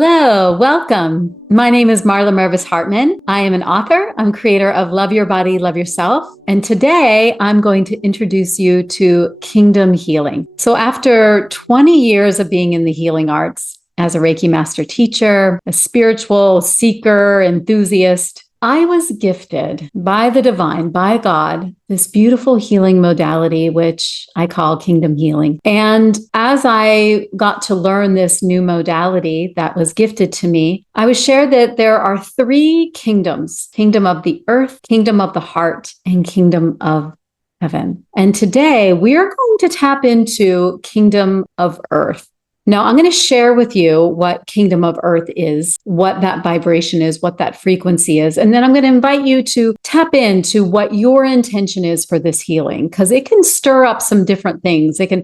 Hello, welcome. My name is Marla Mervis-Hartmann. I am an author. I'm creator of Love Your Body, Love Yourself. And today I'm going to introduce you to kingdom healing. So after 20 years of being in the healing arts as a Reiki master teacher, a spiritual seeker, enthusiast, I was gifted by the divine, by God, this beautiful healing modality, which I call kingdom healing. And as I got to learn this new modality that was gifted to me, I was shared that there are three kingdoms: kingdom of the earth, kingdom of the heart, and kingdom of heaven. And today we are going to tap into kingdom of earth. Now, I'm going to share with you what kingdom of earth is, what that vibration is, what that frequency is. And then I'm going to invite you to tap into what your intention is for this healing, because it can stir up some different things. It can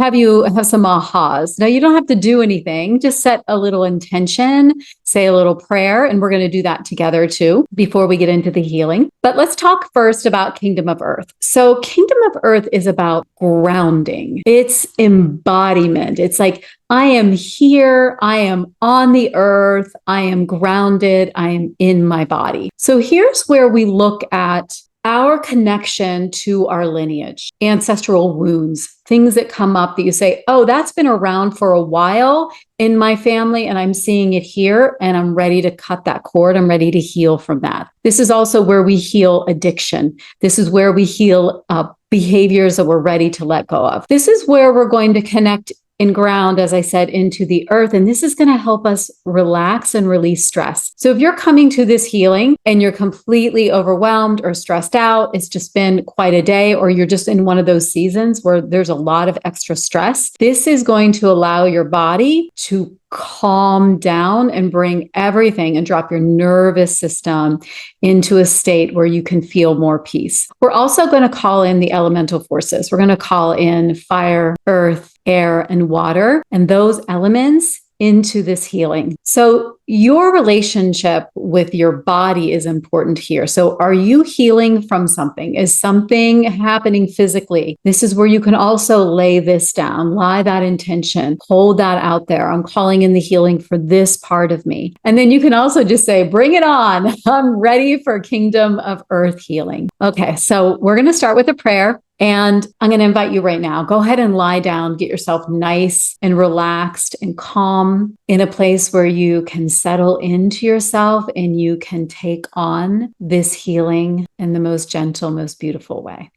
have you have some ahas. Now, you don't have to do anything. Just set a little intention, say a little prayer, and we're going to do that together too before we get into the healing. But let's talk first about Kingdom of Earth. So Kingdom of Earth is about grounding. It's embodiment. It's like, I am here. I am on the earth. I am grounded. I am in my body. So here's where we look at our connection to our lineage, ancestral wounds, things that come up that you say, oh, that's been around for a while in my family, and I'm seeing it here, and I'm ready to cut that cord. I'm ready to heal from that. This is also where we heal addiction. This is where we heal behaviors that we're ready to let go of. This is where we're going to connect and ground, as I said, into the earth. And this is going to help us relax and release stress. So if you're coming to this healing and you're completely overwhelmed or stressed out, it's just been quite a day, or you're just in one of those seasons where there's a lot of extra stress, this is going to allow your body to calm down and bring everything and drop your nervous system into a state where you can feel more peace. We're also going to call in the elemental forces. We're going to call in fire, earth, air, and water, and those elements into this healing. So your relationship with your body is important here. So are you healing from something? Is something happening physically? This is where you can also lay this down, lie that intention, hold that out there. I'm calling in the healing for this part of me. And then you can also just say, bring it on. I'm ready for Kingdom of Earth healing. Okay, so we're going to start with a prayer. And I'm going to invite you right now, go ahead and lie down, get yourself nice and relaxed and calm in a place where you can settle into yourself and you can take on this healing in the most gentle, most beautiful way.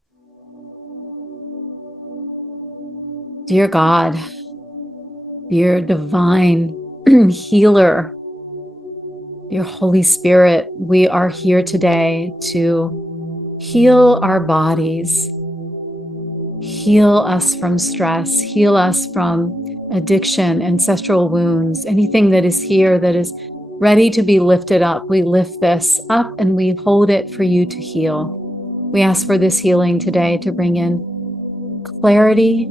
Dear God, dear divine healer, dear Holy Spirit, we are here today to heal our bodies. Heal us from stress, heal us from addiction, ancestral wounds, anything that is here that is ready to be lifted up. We lift this up and we hold it for you to heal. We ask for this healing today to bring in clarity,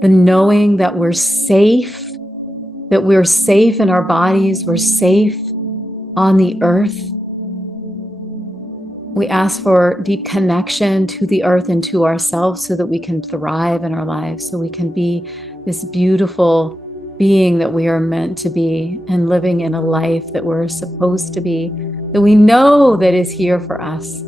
the knowing that we're safe in our bodies, we're safe on the earth. We ask for deep connection to the earth and to ourselves so that we can thrive in our lives, so we can be this beautiful being that we are meant to be and living in a life that we're supposed to be, that we know that is here for us.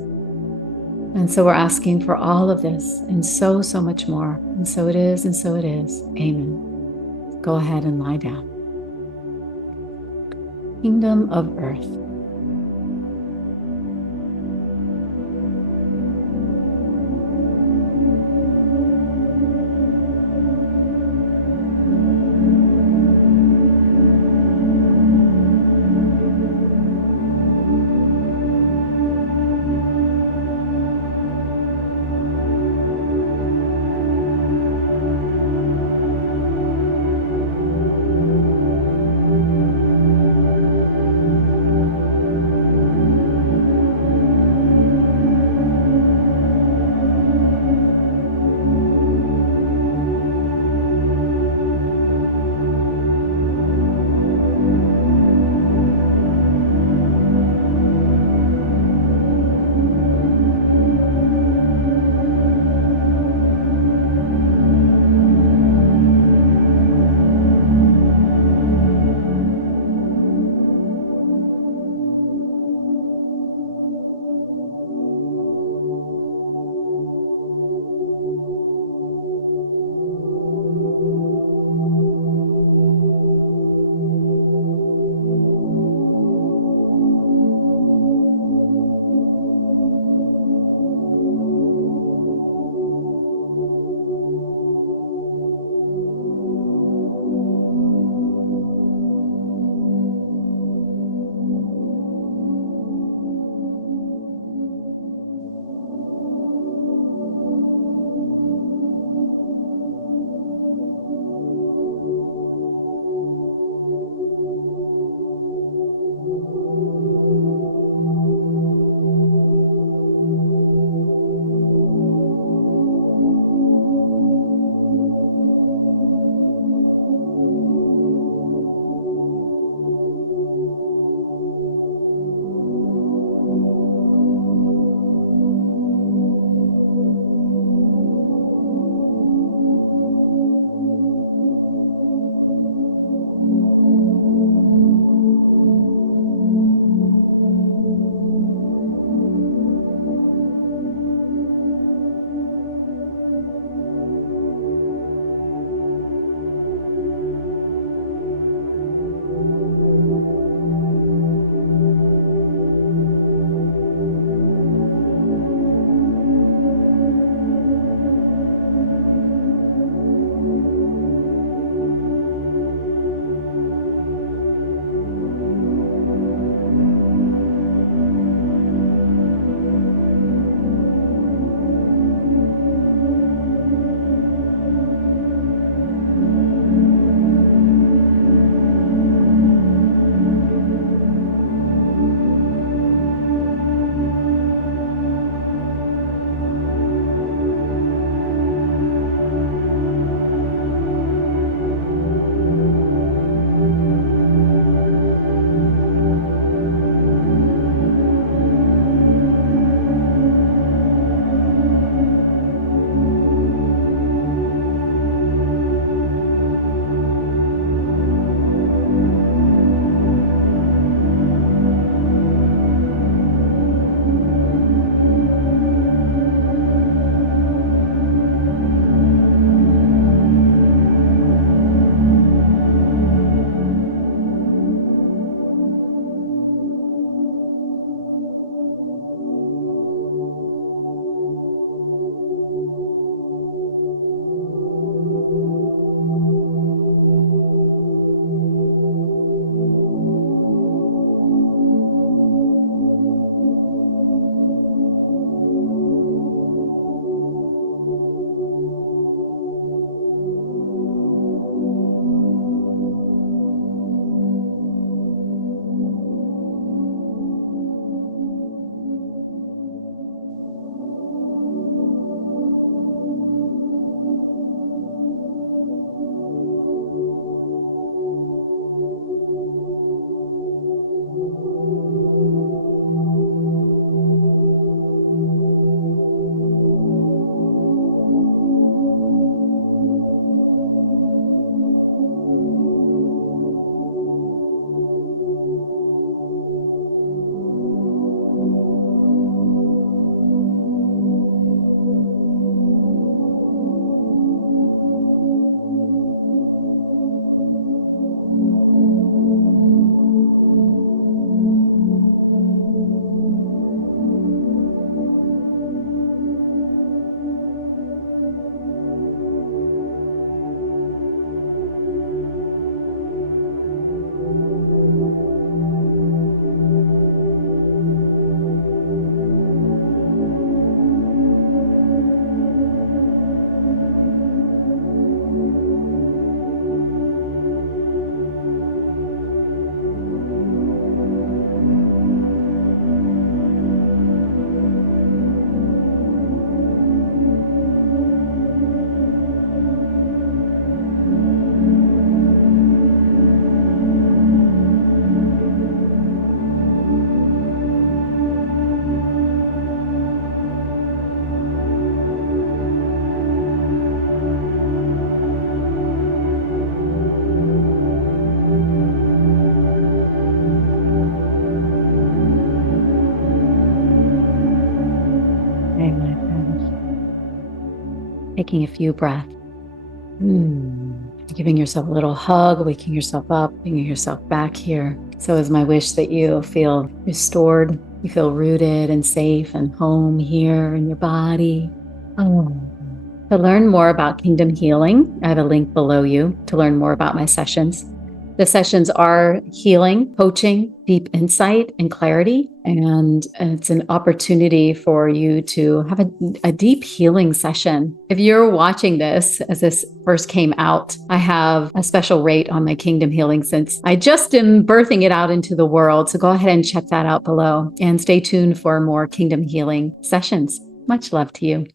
And so we're asking for all of this and so, so much more. And so it is, and so it is. Amen. Go ahead and lie down. Kingdom of Earth. taking a few breaths. Giving yourself a little hug, waking yourself up, bringing yourself back here. So it's my wish that you feel restored, you feel rooted and safe and home here in your body. To learn more about Kingdom Healing, I have a link below you to learn more about my sessions. The sessions are healing, coaching, deep insight, and clarity. And it's an opportunity for you to have a deep healing session. If you're watching this as this first came out, I have a special rate on my Kingdom Healing since I just am birthing it out into the world. So go ahead and check that out below and stay tuned for more Kingdom Healing sessions. Much love to you.